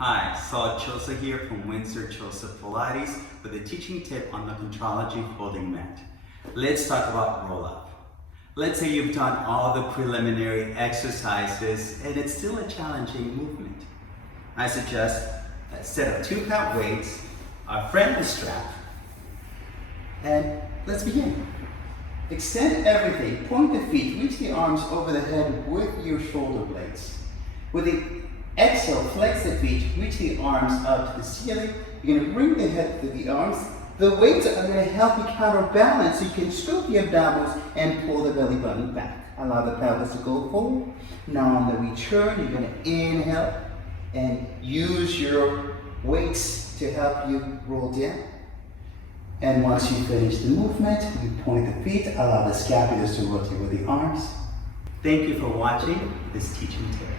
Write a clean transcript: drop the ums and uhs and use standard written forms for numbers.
Hi, Saul Choza here from Choza Pilates with a teaching tip on the CONTROLOGY folding mat. Let's talk about roll-up. Let's say you've done all the preliminary exercises and it's still a challenging movement. I suggest a set of 2-pound weights, a friendly strap, and let's begin. Extend everything, point the feet, reach the arms over the head with your shoulder blades. With the exhale, flex the feet, reach the arms up to the ceiling. You're going to bring the head to the arms. The weights are going to help you counterbalance so you can scoop the abdominals and pull the belly button back. Allow the pelvis to go forward. Now on the return, you're going to inhale and use your weights to help you roll down. And once you finish the movement, you point the feet, allow the scapulars to rotate with the arms. Thank you for watching this teaching tip.